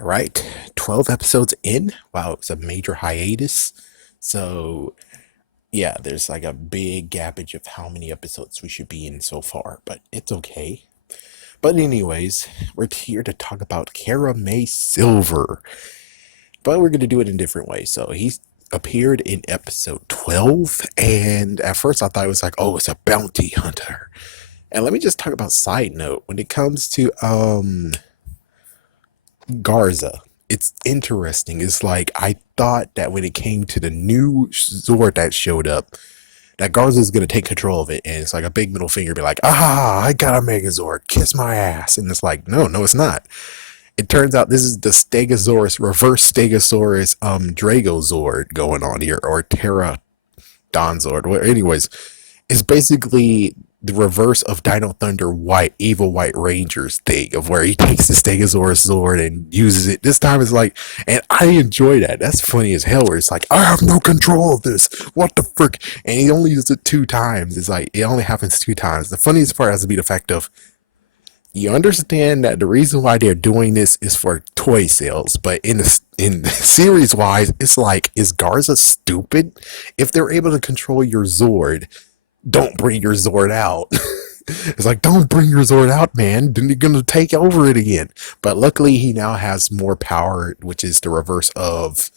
All right, 12 episodes in. Wow, it's a major hiatus. So, yeah, there's like a big gapage of how many episodes we should be in so far, but it's okay. But, anyways, we're here to talk about Silver, but we're going to do it in a different way. So, he's appeared in episode 12, and at first I thought it was like, oh, it's a bounty hunter. And let me just talk about side note when it comes to Garza. It's interesting. It's like I thought that when it came to the new Zord that showed up, that Garza's gonna take control of it, and it's like a big middle finger, be like, "Ah, I got a Megazord, kiss my ass," and it's like, no, it's not. It turns out this is the Stegosaurus, reverse Stegosaurus, Dragozord going on here, or Terra Donzord. Well, anyways, it's basically the reverse of Dino Thunder White, Evil White Ranger's thing of where he takes the Stegosaurus sword and uses it. This time it's like, and I enjoy that. That's funny as hell. Where it's like, I have no control of this. What the frick? And he only used it 2 times. It's like it only happens 2 times. The funniest part has to be the fact of you understand that the reason why they're doing this is for toy sales, but in series wise, it's like, is Garza stupid? If they're able to control your Zord, don't bring your Zord out. It's like, don't bring your Zord out, man. Then you're gonna take over it again. But luckily, he now has more power, which is the reverse of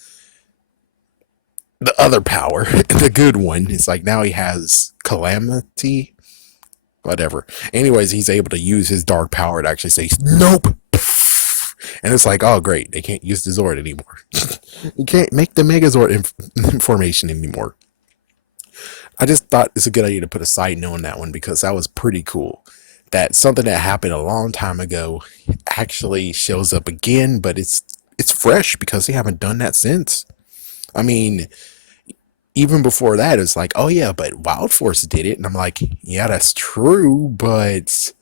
the other power, the good one. It's like now he has calamity, whatever. Anyways, he's able to use his dark power to actually say, nope. And it's like, oh, great. They can't use the Zord anymore. You can't make the Megazord formation anymore. I just thought it's a good idea to put a side note on that one because that was pretty cool. That something that happened a long time ago actually shows up again, but it's fresh because they haven't done that since. I mean, even before that, it's like, oh yeah, but Wild Force did it, and I'm like, yeah, that's true, but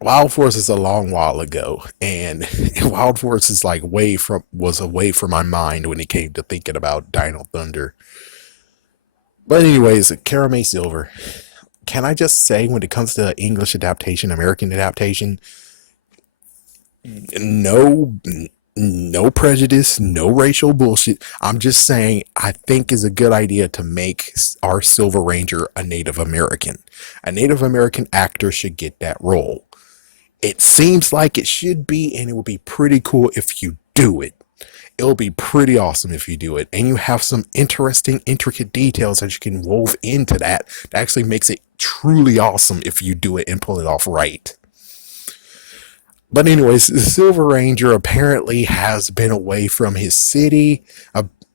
Wild Force is a long while ago, and Wild Force is like was away from my mind when it came to thinking about Dino Thunder. But anyways, Silver. Can I just say, when it comes to English adaptation, American adaptation, no, no prejudice, no racial bullshit. I'm just saying, I think is a good idea to make our Silver Ranger a Native American. A Native American actor should get that role. It seems like it should be, and it would be pretty cool if you do it. It'll be pretty awesome if you do it, and you have some interesting, intricate details that you can wove into that actually makes it truly awesome if you do it and pull it off right. But anyways, the Silver Ranger apparently has been away from his city,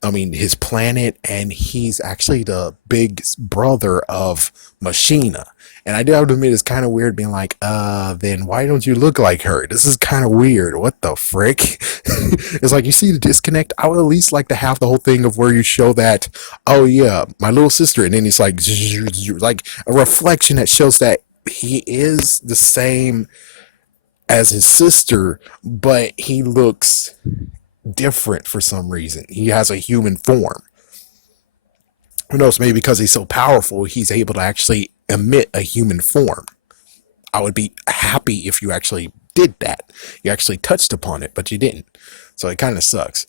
his planet, and he's actually the big brother of Machina. And I do have to admit, it's kind of weird being like, then why don't you look like her? This is kind of weird. What the frick? It's like, you see the disconnect? I would at least like to have the whole thing of where you show that, oh yeah, my little sister, and then it's like a reflection that shows that he is the same as his sister, but he looks different for some reason. He has a human form. Who knows? Maybe because he's so powerful, he's able to actually emit a human form. I would be happy if you actually did that. You actually touched upon it, but you didn't. So it kind of sucks.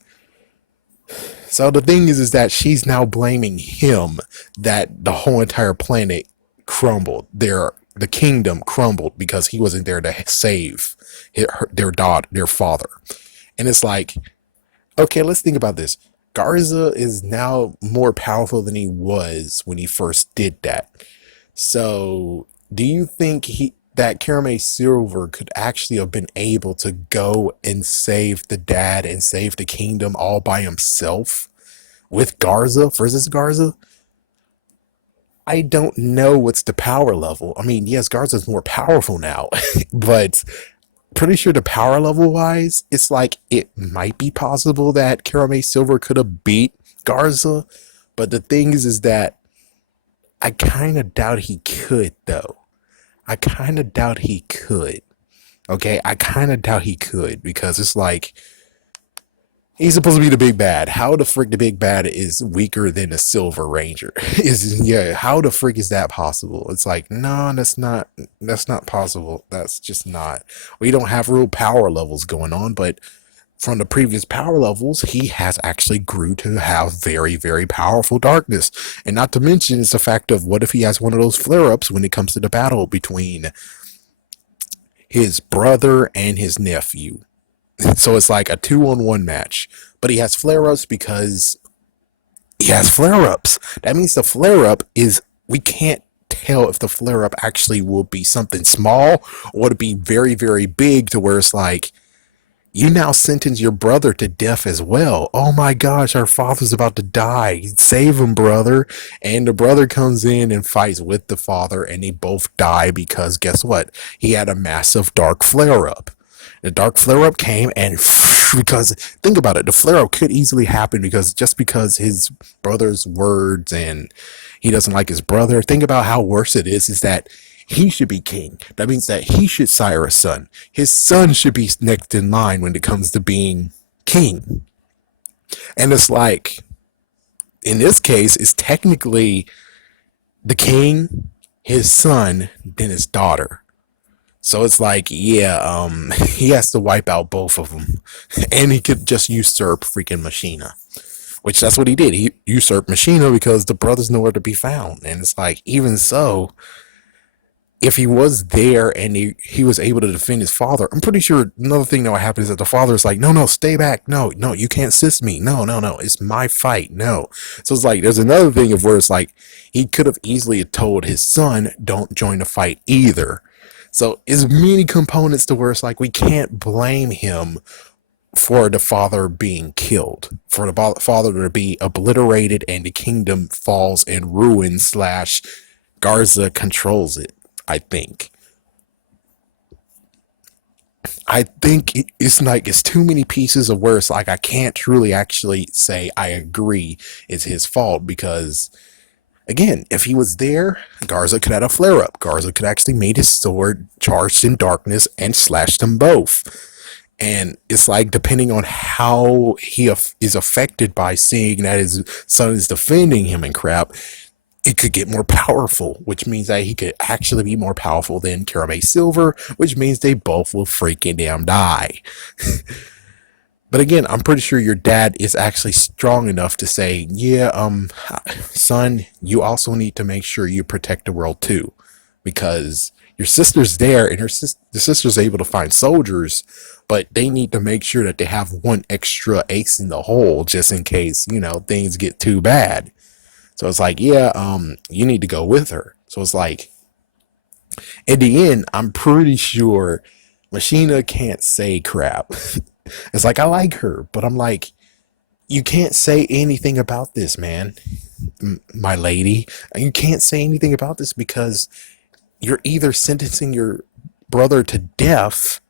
So the thing is that she's now blaming him that the whole entire planet crumbled. The kingdom crumbled because he wasn't there to save their father. And it's like, okay, let's think about this. Garza is now more powerful than he was when he first did that. So, do you think that Silver could actually have been able to go and save the dad and save the kingdom all by himself with Garza versus Garza? I don't know what's the power level. I mean, yes, Garza's more powerful now, but pretty sure the power level wise, it's like it might be possible that Silver could have beat Garza, but the thing is that I kind of doubt he could, though. I kind of doubt he could. Okay, I kind of doubt he could because it's like he's supposed to be the big bad. How the frick the big bad is weaker than a Silver Ranger? How the frick is that possible? It's like, no, that's not possible. That's just not. We don't have real power levels going on, but from the previous power levels, he has actually grew to have very, very powerful darkness. And not to mention, it's the fact of what if he has one of those flare ups when it comes to the battle between his brother and his nephew. So it's like a 2-on-1 match. But he has flare ups because he has flare ups. That means the flare up is, we can't tell if the flare up actually will be something small or to be very, very big to where it's like, you now sentence your brother to death as well. Oh my gosh, our father's about to die. Save him, brother. And the brother comes in and fights with the father, and they both die because guess what? He had a massive dark flare up. The dark flare up came, and because think about it, the flare up could easily happen because just because his brother's words and he doesn't like his brother, think about how worse it is that he should be king. That means that he should sire a son. His son should be next in line when it comes to being king. And it's like, in this case, it's technically the king, his son, then his daughter. So it's like, yeah, he has to wipe out both of them. And he could just usurp freaking Machina. Which that's what he did. He usurped Machina because the brother's nowhere to be found. And it's like, even so, if he was there and he was able to defend his father, I'm pretty sure another thing that would happen is that the father is like, no, stay back. No, you can't assist me. No, it's my fight. No. So it's like, there's another thing of where it's like, he could have easily told his son, don't join the fight either. So it's many components to where it's like, we can't blame him for the father being killed, for the father to be obliterated and the kingdom falls in ruin / Garza controls it. I think it's like, it's too many pieces of where it's like, I can't truly actually say I agree it's his fault because, again, if he was there, Garza could have a flare up. Garza could actually made his sword charged in darkness and slashed them both. And it's like, depending on how he is affected by seeing that his son is defending him and crap, it could get more powerful, which means that he could actually be more powerful than Kirama-Silver, which means they both will freaking damn die. But again, I'm pretty sure your dad is actually strong enough to say, yeah, son, you also need to make sure you protect the world too, because your sister's there and the sister's able to find soldiers, but they need to make sure that they have one extra ace in the hole just in case, things get too bad. So it's like, yeah, you need to go with her. So it's like, in the end, I'm pretty sure Machina can't say crap. It's like, I like her, but I'm like, you can't say anything about this, man, my lady. You can't say anything about this because you're either sentencing your brother to death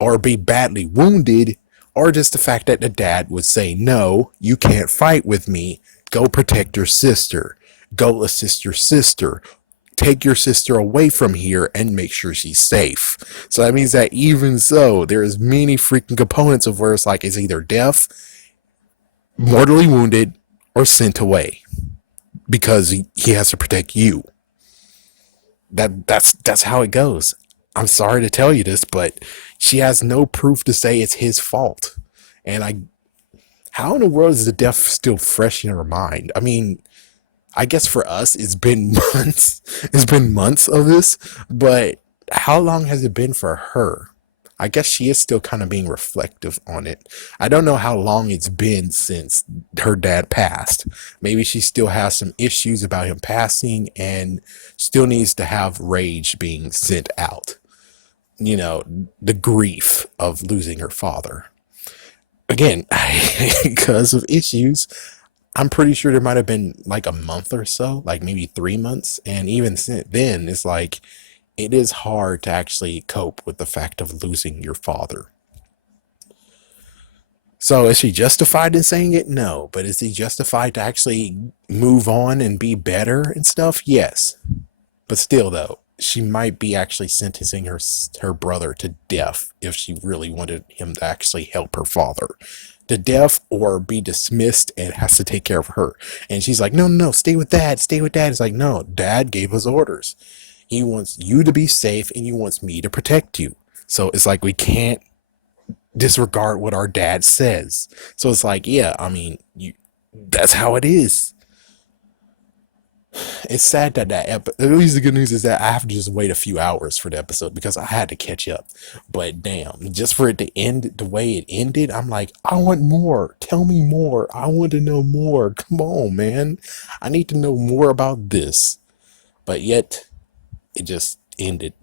or be badly wounded, or just the fact that the dad would say, no, you can't fight with me. Go protect your sister. Go assist your sister. Take your sister away from here and make sure she's safe. So that means that even so, there's many freaking components of where it's like, it's either death, mortally wounded, or sent away because he has to protect you. That's how it goes. I'm sorry to tell you this, but she has no proof to say it's his fault. And how in the world is the death still fresh in her mind? I mean, I guess for us, it's been months. It's been months of this, but how long has it been for her? I guess she is still kind of being reflective on it. I don't know how long it's been since her dad passed. Maybe she still has some issues about him passing and still needs to have rage being sent out. The grief of losing her father. Again, because of issues, I'm pretty sure there might have been like a month or so, like maybe 3 months. And even then, it's like, it is hard to actually cope with the fact of losing your father. So is she justified in saying it? No. But is he justified to actually move on and be better and stuff? Yes. But still, though, she might be actually sentencing her brother to death if she really wanted him to actually help her father. To death or be dismissed and has to take care of her. And she's like, no, stay with dad. Stay with dad. It's like, no, dad gave us orders. He wants you to be safe and he wants me to protect you. So it's like, we can't disregard what our dad says. So it's like, yeah, I mean, that's how it is. It's sad that at least the good news is that I have to just wait a few hours for the episode because I had to catch up. But damn, just for it to end the way it ended, I'm like, I want more. Tell me more. I want to know more. Come on, man. I need to know more about this. But yet, it just ended.